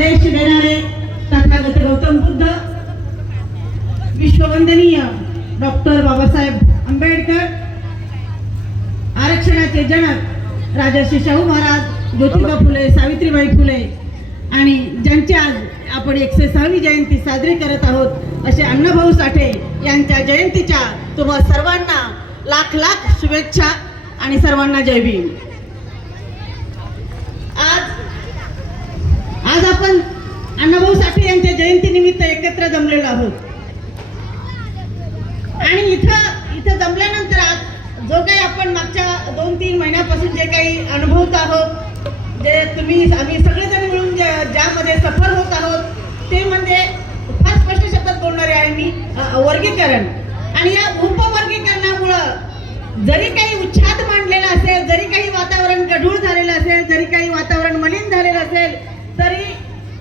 संदेश देणारे तथागत गौतम बुद्ध, विश्ववंदनीय डॉक्टर बाबासाहेब आंबेडकर, आरक्षणाचे जनक राजर्षी शाहू महाराज, ज्योतिबा फुले, सावित्रीबाई फुले आणि ज्यांची आज आपण 106वी जयंती साजरी करत आहोत असे अण्णाभाऊ साठे यांच्या जयंतीच्या तुम्हा सर्वांना लाख लाख शुभेच्छा आणि सर्वांना जय भीम. आज आपण अण्णाभाऊ साठे यांच्या जयंतीनिमित्त एकत्र जमलेलो आहोत आणि इथं जमल्यानंतर आज जो काही आपण मागच्या 2-3 महिन्यापासून जे काही अनुभवत आहोत, जे आम्ही सगळेजण मिळून ज्यामध्ये सफर होत आहोत ते म्हणजे फार स्पष्ट शब्दात बोलणारे आहे मी, वर्गीकरण. आणि या उपवर्गीकरणामुळं जरी काही उच्छाद मांडलेला असेल, जरी काही वातावरण गढूळ झालेलं असेल, जरी काही वातावरण मलिन झालेलं असेल, तरी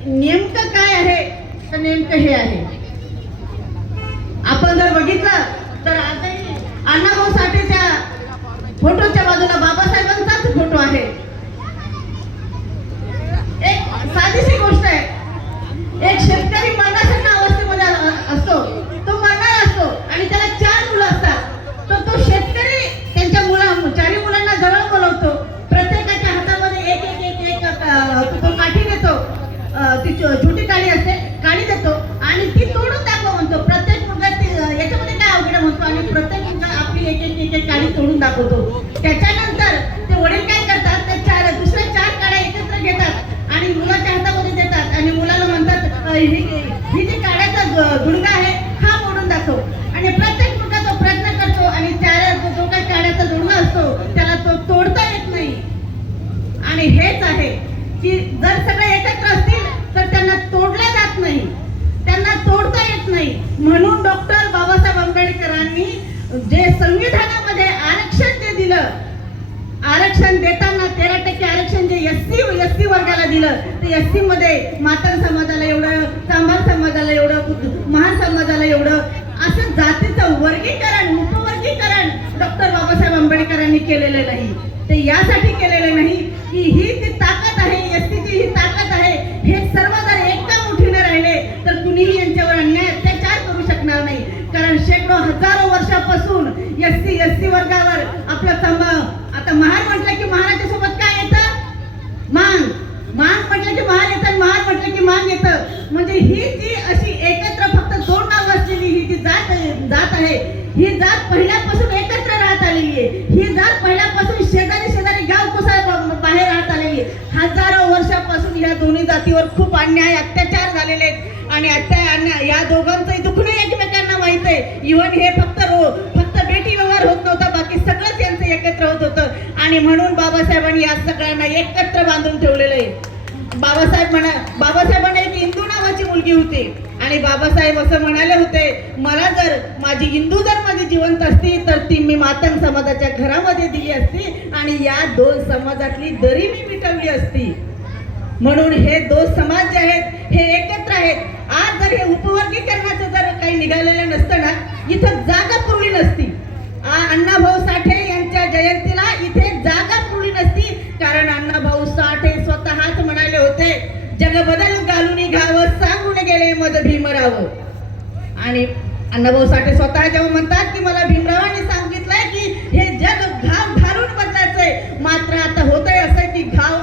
नेमकं काय आहे तर नेमकं हे आहे. आपण जर बघितलं तर आजही अण्णाभाऊ साठेच्या फोटोच्या बाजूला बाबासाहेबांचाच फोटो आहे. एक साधीशी गोष्ट आहे, एक शेतकरी मरणाच्या अवस्थेमध्ये असतो, तो मरणार असतो आणि त्याला 4 मुलं असतात. तर तो शेतकरी त्यांच्या चारही मुलांना जवळ बोलवतो, प्रत्येकाच्या हातामध्ये एक एक एक एक तो काठी देतो, ती छोटी काडी असते, काडी देतो आणि ती तोडून दाखव म्हणतो. प्रत्येक मुलगा याच्यामध्ये काय अवघड म्हणतो आणि प्रत्येक मुलगा आपली एक एक काडी तोडून दाखवतो. त्याच्यानंतर ते वडील काय करतात, ते दुसऱ्या 4 काड्या एकत्र घेतात आणि मुलाच्या हातामध्ये देतात आणि मुलाला म्हणतात ही जी काड्याचा गुडघा आहे हा मोडून दाखव. आणि प्रत्येक मुलगा तो प्रयत्न करतो आणि जो काही काड्याचा गुडघा असतो त्याला तो तोडता येत नाही. आणि हेच आहे की जर सगळे एकत्र असतील तर त्यांना तोडलं जात नाही, त्यांना तोडता येत नाही. म्हणून डॉक्टर बाबासाहेब आंबेडकरांनी जे संविधानामध्ये आरक्षण जे दिलं, आरक्षण देताना 13% आरक्षण जे एससी वर्गाला दिलं, ते एससी मध्ये मातंग समाजाला एवढं, चांभार समाजाला एवढं, महार समाजाला एवढं, असं जातीचं वर्गीकरण, उपवर्गीकरण डॉक्टर बाबासाहेब आंबेडकरांनी केलेलं नाही. ते यासाठी केलेलं नाही की ही जी ताकद आहे, एससीची ही ताकद आहे, हे सर्व जर एका मुठीने राहिले तर कुणीही यांच्यावर अन्याय अत्याचार करू शकणार नाही. कारण शेकडो हजारो वर्षापासून एससी वर्गावर आपलं आता महार म्हटलं की महाराच्या सोबत काय येतं, मांग म्हटलं की महार येतं, महार म्हटलं की मांग येतं. म्हणजे ही जी अशी एकत्र फक्त 2 नाव असलेली ही जी जात आहे, ही जात पहिल्यापासून एकत्र राहत आलेली आहे. ही जात पहिल्यापासून शेजारी गाव बाहेर राहत आलेली आहे. हजारो वर्षापासून या दोन्ही जातीवर खूप अन्याय अत्याचार झालेले आहेत आणि या दोघांचंही दुखणं एकमेकांना माहित आहे. इव्हन हे फक्त बेटी व्यवहार होत नव्हता, बाकी सगळंच यांचं एकत्र होत होतं. आणि म्हणून बाबासाहेबांनी या सगळ्यांना एकत्र बांधून ठेवलेलं आहे. बाबासाहेबांना एक इंदू नावाची मुलगी होती आणि बाबासाहेब असं म्हणाले होते, मला जर माझी इंदू जर माझी जिवंत असती तर ती मी मातंग समाजाच्या घरामध्ये दिली असती आणि या 2 समाजातली दरी मी मिटवली असती. म्हणून हे 2 समाज जे आहेत हे एकत्र आहेत. आज जर हे उपवर्गीकरणाचं जर काही निघालेलं नसतं ना, इथं जागा पुरली नसती. अण्णाभाऊ साठे यांच्या जयंतीला इथे जागा पुरली नसती. कारण अण्णाभाऊ साठे स्वतःच म्हणाले होते, जग बदल घालून घावं, सांगून गेले मद भीमराव. आणि अण्णाभाऊ साठे स्वतः जेव्हा म्हणतात की मला भीमरावांनी सांगितलंय की हे जग घाव घालून बदलायचंय, मात्र आता होतंय असं की घाव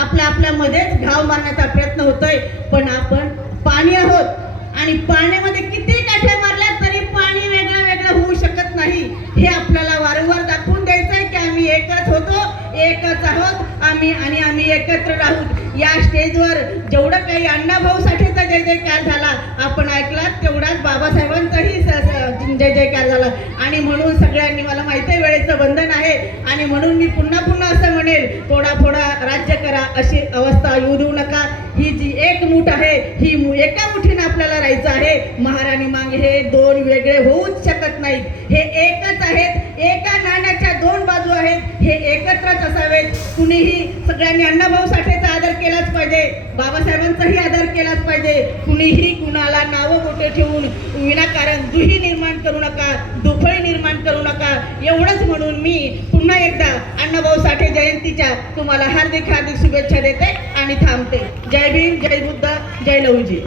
आपल्यामध्येच घाव मारण्याचा प्रयत्न होतोय. पण आपण पाणी आहोत आणि पाण्यामध्ये किती काठ्या मारल्या तरी पाणी वेगळं होऊ शकत नाही. हे आपल्याला वारंवार दाखवून द्यायचंय की आम्ही एकच होतो, एकच आहोत आम्ही एकत्र राहू. या स्टेजवर जेवढं काही अण्णाभाऊ साठेचा जय जयकार झाला आपण ऐकलात, तेवढाच बाबासाहेबांचाही जय जयकार झाला. आणि म्हणून सगळ्यांनी, मला माहिती आहे वेळेचं बंधन आहे आणि म्हणून मी पुन्हा असं म्हणेल, फोडा राज्य करा अशी अवस्था येऊ देऊ नका. ही जी एक मूठ आहे ही एका मुठीने आपल्याला राहायचं आहे. महार आणि मांग हे 2 वेगळे होऊच शकत नाहीत, हे एकच आहेत. एका नाण्याच्या दोन बाजू आहेत, हे एकत्रच असावेत. कुणीही सगळ्यांनी अण्णाभाऊ साठेचा आदर केलाच पाहिजे, बाबासाहेबांचाही आदर केलाच पाहिजे. कुणीही कुणाला नावं मोठे ठेवून विनाकारण दुही निर्माण करू नका, दुफळी निर्माण करू नका. एवढंच म्हणून मी पुन्हा एकदा अण्णाभाऊ साठे जयंतीच्या तुम्हाला हार्दिक हार्दिक शुभेच्छा देते आणि थांबते. जय भीम, जय बुद्ध, जय लहुजी.